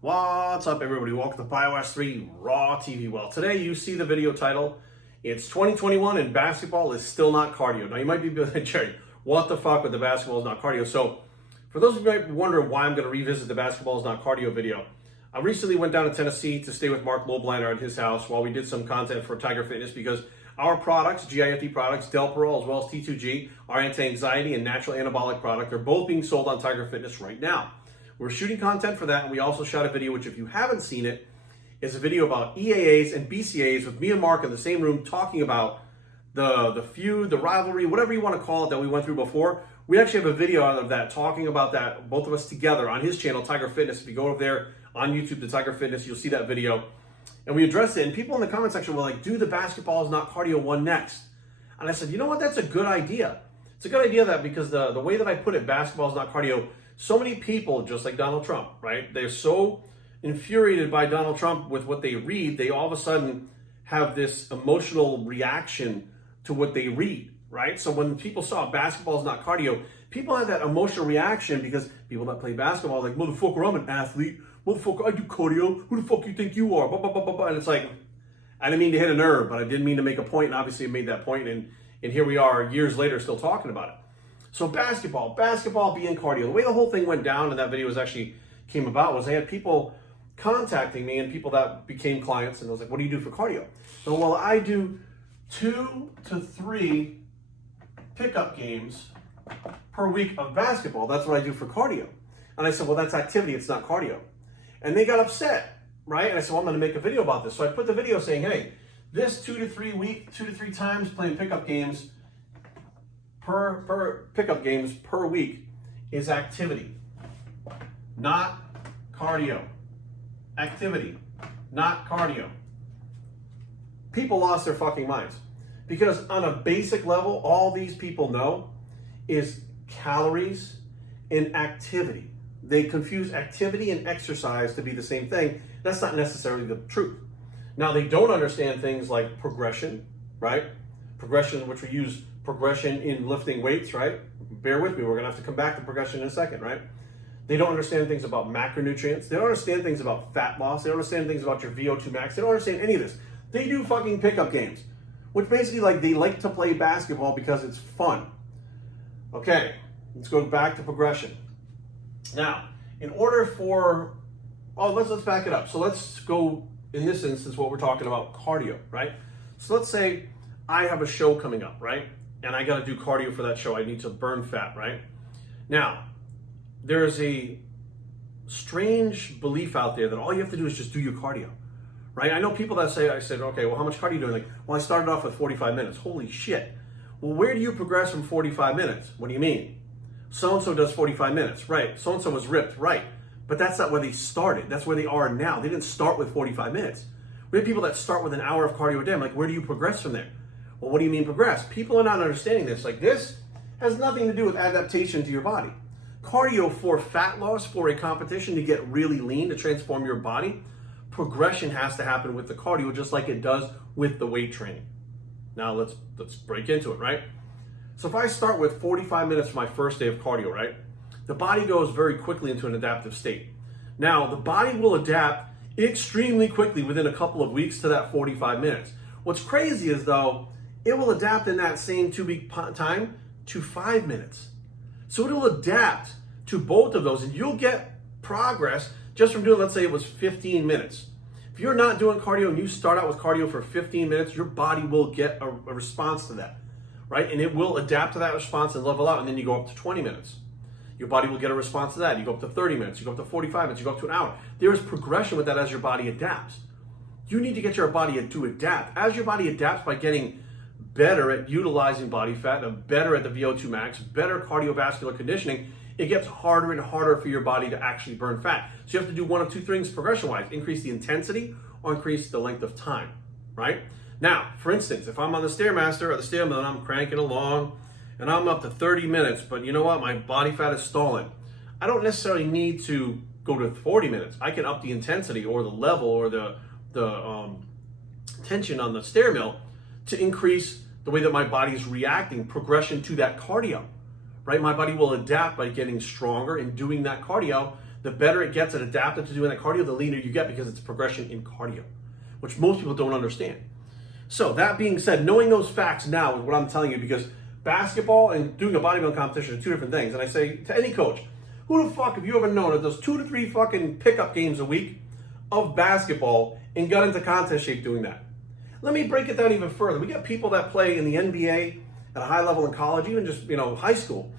What's up, everybody? Welcome to BioS 3 Raw TV. Well, today you see the video title. It's 2021 and basketball is still not cardio. Now, you might be like, Jerry, what the fuck with the basketball is not cardio? So, for those of you who might be wondering why I'm going to revisit the basketball is not cardio video, I recently went down to Tennessee to stay with Mark Lobliner at his house while we did some content for Tiger Fitness because our products, GIFT products, Delparol as well as T2G, our anti-anxiety and natural anabolic product, are both being sold on Tiger Fitness right now. We're shooting content for that, and we also shot a video, which if you haven't seen it, is a video about EAAs and BCAAs with me and Mark in the same room talking about the feud, the rivalry, whatever you want to call it that we went through before. We actually have a video out of that talking about that, both of us together on his channel, Tiger Fitness. If you go over there on YouTube to Tiger Fitness, you'll see that video. And we addressed it, and people in the comment section were like, do the basketball is not cardio one next. And I said, you know what, that's a good idea. It's a good idea that because the way that I put it, basketball is not cardio, so many people, just like Donald Trump, right? They're so infuriated by Donald Trump with what they read, they all of a sudden have this emotional reaction to what they read, right? So when people saw basketball is not cardio, people had that emotional reaction because people that play basketball are like, motherfucker, I'm an athlete. Motherfucker, I do cardio. Who the fuck you think you are? Blah, blah, blah, blah, blah. And it's like, I didn't mean to hit a nerve, but I did mean to make a point, and obviously I made that point, and here we are years later still talking about it. So basketball being cardio. The way the whole thing went down and that video actually came about was I had people contacting me and people that became clients, and I was like, what do you do for cardio? So, well, I do 2 to 3 pickup games per week of basketball. That's what I do for cardio. And I said, well, that's activity, it's not cardio. And they got upset, right? And I said, well, I'm gonna make a video about this. So I put the video saying, hey, this 2 to 3 times playing pickup games per pickup games per week is activity, not cardio. Activity, not cardio. People lost their fucking minds because on a basic level, all these people know is calories and activity. They confuse activity and exercise to be the same thing. That's not necessarily the truth. Now, they don't understand things like progression, right? Progression, which we use progression in lifting weights, right? Bear with me, we're gonna have to come back to progression in a second, right? They don't understand things about macronutrients. They don't understand things about fat loss. They don't understand things about your VO2 max. They don't understand any of this. They do fucking pickup games, which basically like they like to play basketball because it's fun. Okay, let's go back to progression. Now, in order for, let's back it up. So let's go, in this instance, what we're talking about, cardio, right? So let's say I have a show coming up, right? And I got to do cardio for that show. I need to burn fat, right? Now, there is a strange belief out there that all you have to do is just do your cardio, right? I know people that say, I said, okay, well, how much cardio are you doing? Like, well, I started off with 45 minutes. Holy shit. Well, where do you progress from 45 minutes? What do you mean? So-and-so does 45 minutes, right? So-and-so was ripped, right? But that's not where they started. That's where they are now. They didn't start with 45 minutes. We have people that start with an hour of cardio a day. I'm like, where do you progress from there? Well, what do you mean progress? People are not understanding this. Like, this has nothing to do with adaptation to your body. Cardio for fat loss, for a competition to get really lean, to transform your body, progression has to happen with the cardio just like it does with the weight training. Now let's break into it, right? So if I start with 45 minutes for my first day of cardio, right? The body goes very quickly into an adaptive state. Now, the body will adapt extremely quickly within a couple of weeks to that 45 minutes. What's crazy is, though, it will adapt in that same 2-week time to 5 minutes. So it'll adapt to both of those, and you'll get progress just from doing, let's say it was 15 minutes. If you're not doing cardio and you start out with cardio for 15 minutes, your body will get a response to that, right? And it will adapt to that response and level out, and then you go up to 20 minutes. Your body will get a response to that. You go up to 30 minutes, you go up to 45 minutes, you go up to an hour. There is progression with that as your body adapts. You need to get your body to adapt. As your body adapts by getting better at utilizing body fat, and better at the VO2 max, better cardiovascular conditioning, it gets harder and harder for your body to actually burn fat. So you have to do one of two things progression-wise: increase the intensity or increase the length of time, right? Now, for instance, if I'm on the Stairmaster or the Stairmill and I'm cranking along and I'm up to 30 minutes, but you know what, my body fat is stalling, I don't necessarily need to go to 40 minutes. I can up the intensity or the level or the tension on the Stairmill to increase the way that my body is reacting, progression to that cardio, right? My body will adapt by getting stronger and doing that cardio. the better it gets at adapting to doing that cardio, the leaner you get because it's progression in cardio, which most people don't understand. So that being said, knowing those facts now is what I'm telling you, because basketball and doing a bodybuilding competition are two different things. And I say to any coach, who the fuck have you ever known that does 2 to 3 fucking pickup games a week of basketball and got into contest shape doing that? Let me break it down even further. We got people that play in the NBA at a high level in college, even just, high school.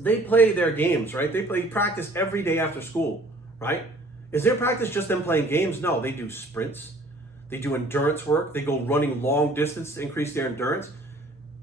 They play their games, right? They practice every day after school, right? Is their practice just them playing games? No, they do sprints. They do endurance work. They go running long distance to increase their endurance.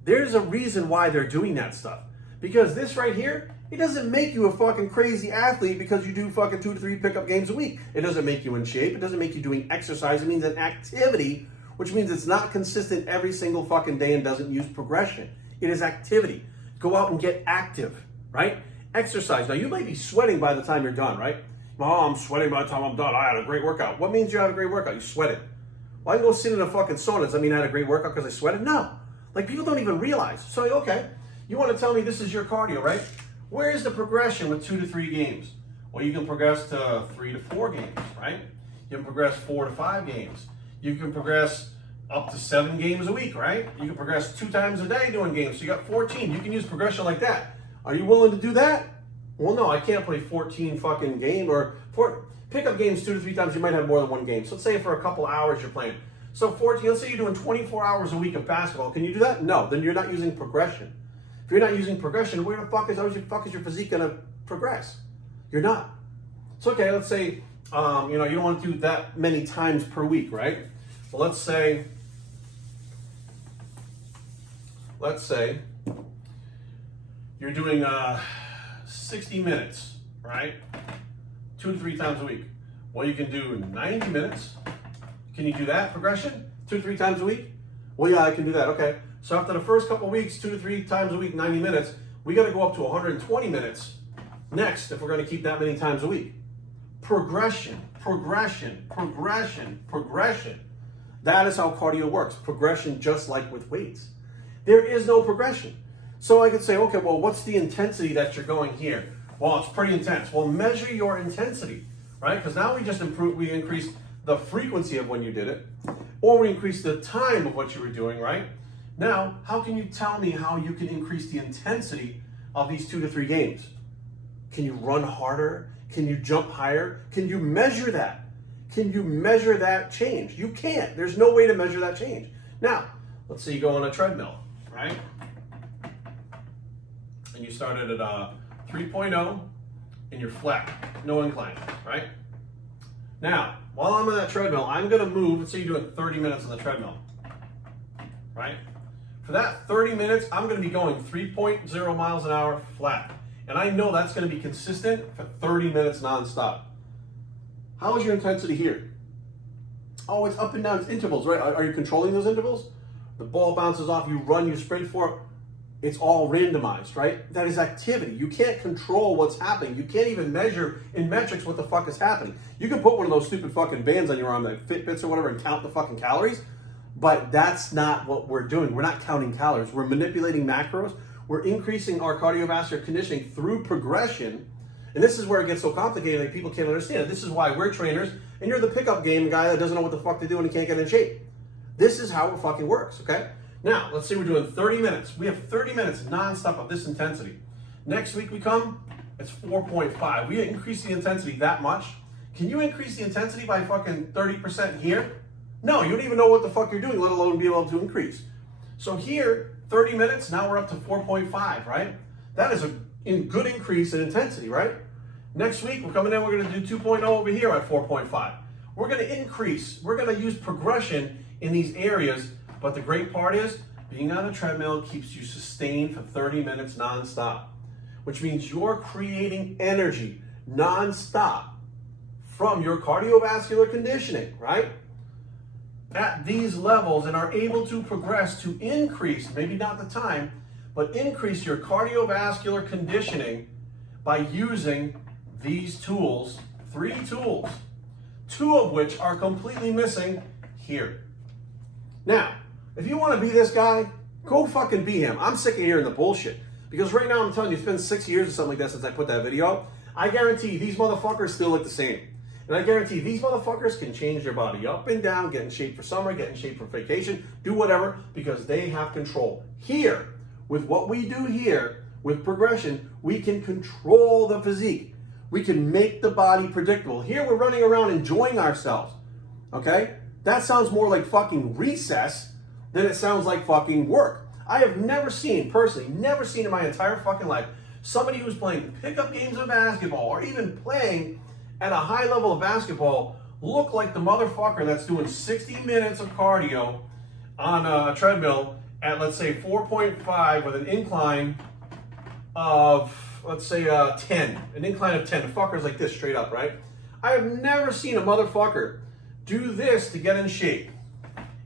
There's a reason why they're doing that stuff. Because this right here, it doesn't make you a fucking crazy athlete because you do fucking 2 to 3 pickup games a week. It doesn't make you in shape. It doesn't make you doing exercise. It means an activity, which means it's not consistent every single fucking day and doesn't use progression. It is activity. Go out and get active, right? Exercise. Now, you might be sweating by the time you're done, right? Oh, I'm sweating by the time I'm done. I had a great workout. What means you had a great workout? You sweated. Well, I can go sit in a fucking sauna. Does that mean I had a great workout because I sweated? No. Like, people don't even realize. So, okay, you want to tell me this is your cardio, right? Where is the progression with 2 to 3 games? Well, you can progress to 3 to 4 games, right? You can progress 4 to 5 games. You can progress up to 7 games a week, right? You can progress 2 times a day doing games. So you got 14. You can use progression like that. Are you willing to do that? Well, no, I can't play 14 fucking games or pickup games 2 to 3 times. You might have more than 1 game. So let's say for a couple hours you're playing. So 14, let's say you're doing 24 hours a week of basketball. Can you do that? No, then you're not using progression. If you're not using progression, where the fuck is your physique gonna progress? You're not. So okay, let's say you don't want to do that many times per week, right? Well, let's say you're doing 60 minutes, right? 2 to 3 times a week. Well, you can do 90 minutes. Can you do that progression 2 to 3 times a week? Well, yeah, I can do that. Okay. So after the first couple of weeks, 2 to 3 times a week, 90 minutes, we got to go up to 120 minutes next if we're going to keep that many times a week. Progression, progression, progression, progression. That is how cardio works. Progression, just like with weights. There is no progression. So I could say, okay, well, what's the intensity that you're going here? Well, it's pretty intense. Well, measure your intensity, right? Because now we increased the frequency of when you did it, or we increased the time of what you were doing, right? Now, how can you tell me how you can increase the intensity of these 2 to 3 games? Can you run harder? Can you jump higher? Can you measure that? Can you measure that change? You can't. There's no way to measure that change. Now, let's say you go on a treadmill, right? And you started at 3.0 and you're flat, no incline, right? Now, while I'm on that treadmill, I'm gonna move, let's say you're doing 30 minutes on the treadmill, right? For that 30 minutes, I'm gonna be going 3.0 miles an hour flat. And I know that's gonna be consistent for 30 minutes nonstop. How is your intensity here? Oh, it's up and down, it's intervals, right? Are you controlling those intervals? The ball bounces off, you run, you sprint for it. It's all randomized, right? That is activity. You can't control what's happening. You can't even measure in metrics what the fuck is happening. You can put one of those stupid fucking bands on your arm, like Fitbits or whatever, and count the fucking calories, but that's not what we're doing. We're not counting calories. We're manipulating macros. We're increasing our cardiovascular conditioning through progression, and this is where it gets so complicated that people can't understand it. This is why we're trainers, and you're the pickup game guy that doesn't know what the fuck to do and he can't get in shape. This is how it fucking works, okay? Now, let's say we're doing 30 minutes. We have 30 minutes nonstop of this intensity. Next week we come, it's 4.5. We increase the intensity that much. Can you increase the intensity by fucking 30% here? No, you don't even know what the fuck you're doing, let alone be able to increase. So here, 30 minutes, now we're up to 4.5, right? That is a good increase in intensity, right? Next week, we're coming in, we're gonna do 2.0 over here at 4.5. We're gonna increase, we're gonna use progression in these areas. But the great part is, being on a treadmill keeps you sustained for 30 minutes nonstop, which means you're creating energy nonstop from your cardiovascular conditioning, right? At these levels, and are able to progress to increase, maybe not the time, but increase your cardiovascular conditioning by using these tools, 3 tools, 2 of which are completely missing here. Now, if you want to be this guy, go fucking be him. I'm sick of hearing the bullshit. Because right now I'm telling you, it's been 6 years or something like that since I put that video up. I guarantee these motherfuckers still look the same. And I guarantee these motherfuckers can change their body up and down, get in shape for summer, get in shape for vacation, do whatever, because they have control. Here, with what we do here, with progression, we can control the physique. We can make the body predictable. Here we're running around enjoying ourselves. Okay? That sounds more like fucking recess than it sounds like fucking work. I have never seen, personally, never seen in my entire fucking life, somebody who's playing pickup games of basketball or even playing at a high level of basketball look like the motherfucker that's doing 60 minutes of cardio on a treadmill at, let's say, 4.5 with an incline of, let's say, 10. An incline of 10. The fucker's like this, straight up, right? I have never seen a motherfucker do this to get in shape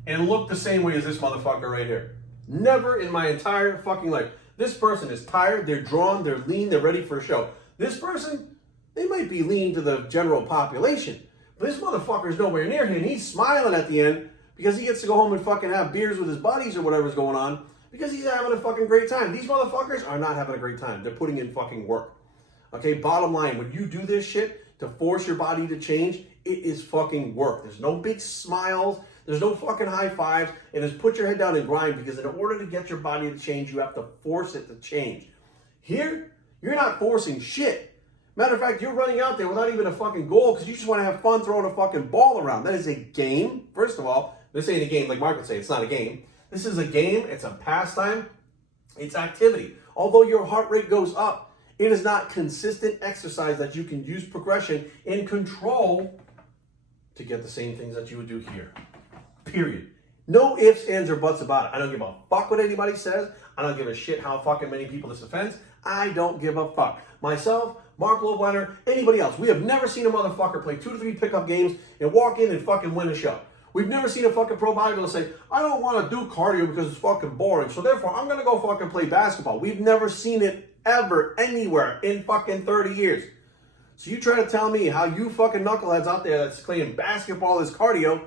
and look the same way as this motherfucker right here. Never in my entire fucking life. This person is tired, they're drawn, they're lean, they're ready for a show. This person, they might be lean to the general population, but this motherfucker's nowhere near him. He's smiling at the end because he gets to go home and fucking have beers with his buddies or whatever's going on because he's having a fucking great time. These motherfuckers are not having a great time. They're putting in fucking work. Okay, bottom line, when you do this shit to force your body to change, it is fucking work. There's no big smiles. There's no fucking high fives. It is put your head down and grind, because in order to get your body to change, you have to force it to change. Here, you're not forcing shit. Matter of fact, you're running out there without even a fucking goal because you just want to have fun throwing a fucking ball around. That is a game. First of all, this ain't a game like Mark would say. It's not a game. This is a game. It's a pastime. It's activity. Although your heart rate goes up, it is not consistent exercise that you can use progression and control to get the same things that you would do here. Period. No ifs, ands, or buts about it. I don't give a fuck what anybody says. I don't give a shit how fucking many people this offends. I don't give a fuck. Myself, Mark Loebweiner, anybody else. We have never seen a motherfucker play 2 to 3 pickup games and walk in and fucking win a show. We've never seen a fucking pro bodybuilder say, I don't want to do cardio because it's fucking boring, so therefore I'm going to go fucking play basketball. We've never seen it ever, anywhere in fucking 30 years. So you try to tell me how you fucking knuckleheads out there that's playing basketball is cardio,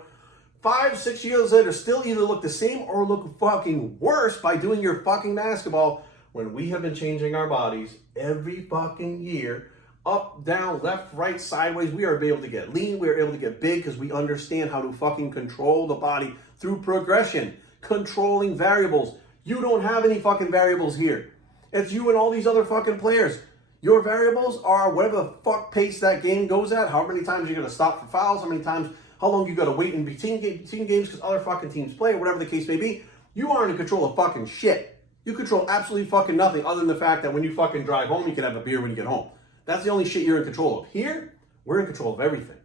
5, 6 years later still either look the same or look fucking worse by doing your fucking basketball, when we have been changing our bodies every fucking year, up, down, left, right, sideways. We are able to get lean, we are able to get big because we understand how to fucking control the body through progression, controlling variables. You don't have any fucking variables here. It's you and all these other fucking players. Your variables are whatever the fuck pace that game goes at, how many times you're going to stop for fouls, how many times, how long you got to wait in between games because other fucking teams play, or whatever the case may be. You aren't in control of fucking shit. You control absolutely fucking nothing other than the fact that when you fucking drive home, you can have a beer when you get home. That's the only shit you're in control of. Here, we're in control of everything.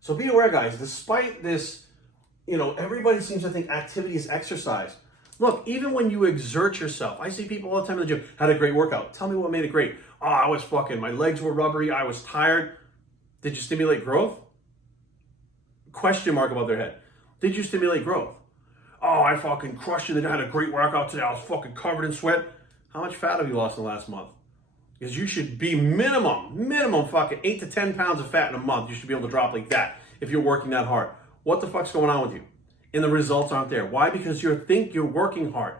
So be aware, guys, despite this, everybody seems to think activity is exercise. Look, even when you exert yourself, I see people all the time in the gym, had a great workout. Tell me what made it great. Oh, I was fucking, my legs were rubbery, I was tired. Did you stimulate growth? Question mark above their head. Did you stimulate growth? Oh, I fucking crushed it. I had a great workout today. I was fucking covered in sweat. How much fat have you lost in the last month? Because you should be minimum fucking 8 to 10 pounds of fat in a month. You should be able to drop like that if you're working that hard. What the fuck's going on with you? And the results aren't there. Why? Because you think you're working hard.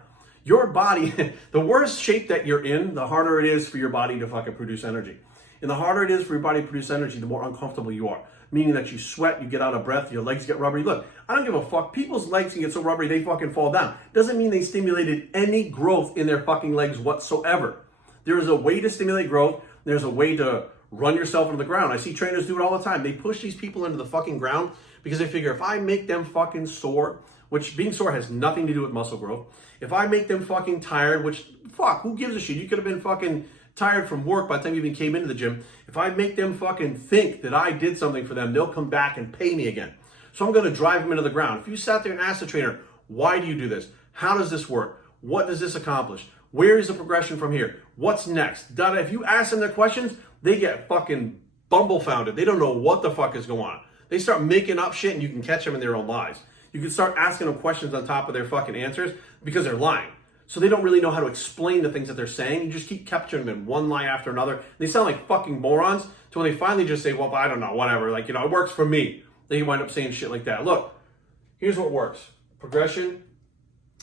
Your body, the worse shape that you're in, the harder it is for your body to fucking produce energy. And the harder it is for your body to produce energy, the more uncomfortable you are. Meaning that you sweat, you get out of breath, your legs get rubbery. Look, I don't give a fuck. People's legs can get so rubbery they fucking fall down. Doesn't mean they stimulated any growth in their fucking legs whatsoever. There is a way to stimulate growth. There's a way to run yourself into the ground. I see trainers do it all the time. They push these people into the fucking ground because they figure if I make them fucking sore, which being sore has nothing to do with muscle growth. If I make them fucking tired, which, fuck, who gives a shit? You could have been fucking tired from work by the time you even came into the gym. If I make them fucking think that I did something for them, they'll come back and pay me again. So I'm going to drive them into the ground. If you sat there and asked the trainer, why do you do this? How does this work? What does this accomplish? Where is the progression from here? What's next? If you ask them their questions, they get fucking bumblefounded. They don't know what the fuck is going on. They start making up shit and you can catch them in their own lies. You can start asking them questions on top of their fucking answers because they're lying. So they don't really know how to explain the things that they're saying. You just keep capturing them in one lie after another. They sound like fucking morons to when they finally just say, well, I don't know, whatever. Like, it works for me. They wind up saying shit like that. Look, here's what works. Progression,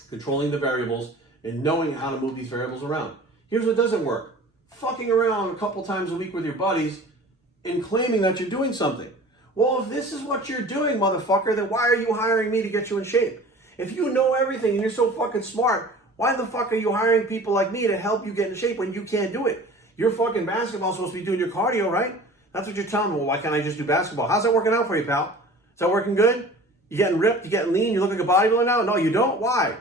controlling the variables, and knowing how to move these variables around. Here's what doesn't work. fucking around a couple times a week with your buddies and claiming that you're doing something. Well, if this is what you're doing, motherfucker, then why are you hiring me to get you in shape? If you know everything and you're so fucking smart, why the fuck are you hiring people like me to help you get in shape when you can't do it? You're fucking basketball supposed to be doing your cardio, right? That's what you're telling me. Well, why can't I just do basketball? How's that working out for you, pal? Is that working good? You getting ripped? You getting lean? You look like a bodybuilder now? No, you don't? Why?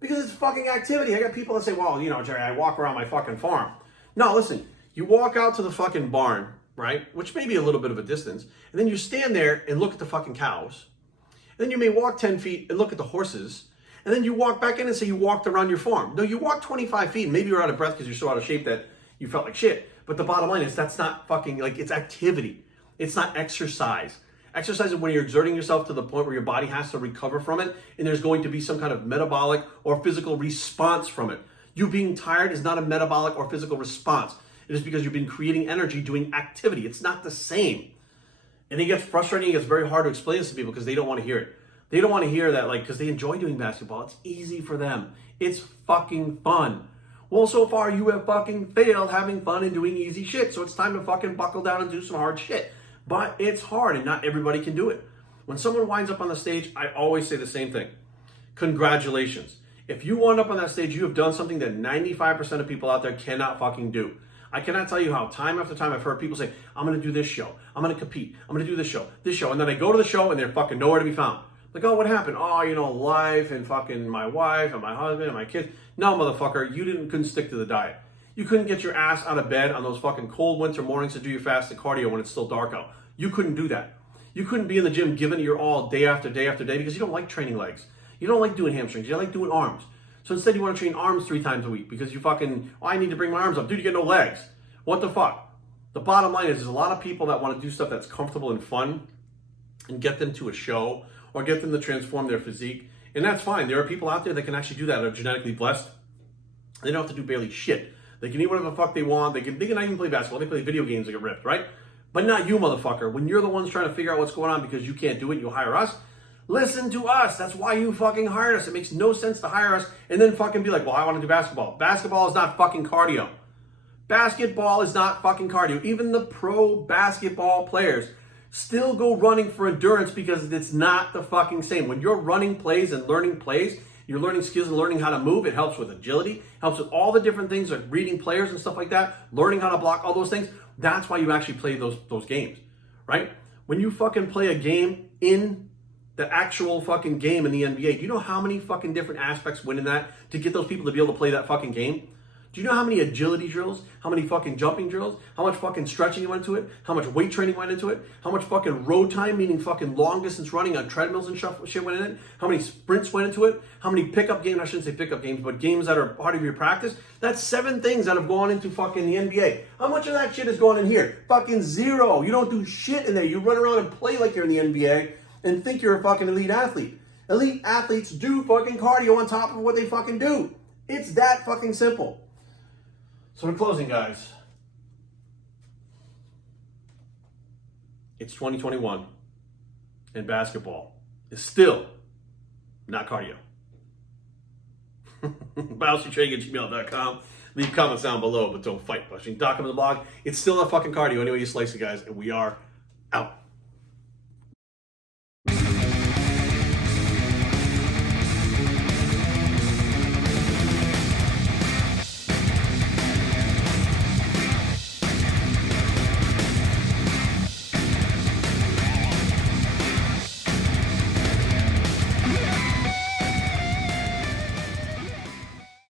Because it's fucking activity. I got people that say, well, you know, Jerry, I walk around my fucking farm. No, listen, you walk out to the fucking barn, right? Which may be a little bit of a distance. And then you stand there and look at the fucking cows. And then you may walk 10 feet and look at the horses. And then you walk back in and say you walked around your farm. No, you walked 25 feet and maybe you're out of breath because you're so out of shape that you felt like shit. But the bottom line is that's not fucking, like, it's activity. It's not exercise. Exercise is when you're exerting yourself to the point where your body has to recover from it and there's going to be some kind of metabolic or physical response from it. You being tired is not a metabolic or physical response. It is because you've been creating energy doing activity. It's not the same. And it gets frustrating. It gets very hard to explain this to people because they don't want to hear it. They don't want to hear that, like, because they enjoy doing basketball. It's easy for them. It's fucking fun. Well, so far you have fucking failed having fun and doing easy shit. So it's time to fucking buckle down and do some hard shit. But it's hard and not everybody can do it. When someone winds up on the stage, I always say the same thing. Congratulations. If you wind up on that stage, you have done something that 95% of people out there cannot fucking do. I cannot tell you how time after time I've heard people say, I'm going to do this show. I'm going to compete. I'm going to do this show. And then I go to the show and they're fucking nowhere to be found. Like, oh, what happened? Oh, you know, life and fucking my wife and my husband and my kids. No, motherfucker, you couldn't stick to the diet. You couldn't get your ass out of bed on those fucking cold winter mornings to do your fasted cardio when it's still dark out. You couldn't do that. You couldn't be in the gym giving it your all day after day after day because you don't like training legs. You don't like doing hamstrings. You don't like doing arms. So instead you want to train arms 3 times a week because you fucking, oh, I need to bring my arms up. Dude, you get no legs. What the fuck? The bottom line is there's a lot of people that want to do stuff that's comfortable and fun and get them to a show or get them to transform their physique. And that's fine. There are people out there that can actually do that. They're genetically blessed. They don't have to do barely shit. They can eat whatever the fuck they want. They can not even play basketball. They play video games, they get ripped, right? But not you, motherfucker. When you're the ones trying to figure out what's going on because you can't do it, you hire us. Listen to us. That's why you fucking hired us. It makes no sense to hire us and then fucking be like, well, I want to do basketball. Basketball is not fucking cardio. Basketball is not fucking cardio. Even the pro basketball players still go running for endurance because it's not the fucking same. When you're running plays and learning plays, you're learning skills and learning how to move. It helps with agility, helps with all the different things like reading players and stuff like that, learning how to block, all those things. That's why you actually play those games, right? When you fucking play a game in the actual fucking game in the NBA, do you know how many fucking different aspects went in that to get those people to be able to play that fucking game? Do you know how many agility drills, how many fucking jumping drills, how much fucking stretching went into it, how much weight training went into it, how much fucking road time, meaning fucking long distance running on treadmills and shit went in it, how many sprints went into it, how many pickup games, I shouldn't say pickup games, but games that are part of your practice? That's 7 things that have gone into fucking the NBA. How much of that shit is going in here? Fucking 0. You don't do shit in there. You run around and play like you're in the NBA and think you're a fucking elite athlete. Elite athletes do fucking cardio on top of what they fucking do. It's that fucking simple. So in closing, guys, it's 2021 and basketball is still not cardio. BowserTrading@gmail.com. Leave comments down below, but don't fight. Bushing.com in the blog. It's still not fucking cardio anyway you slice it, guys, and we are out.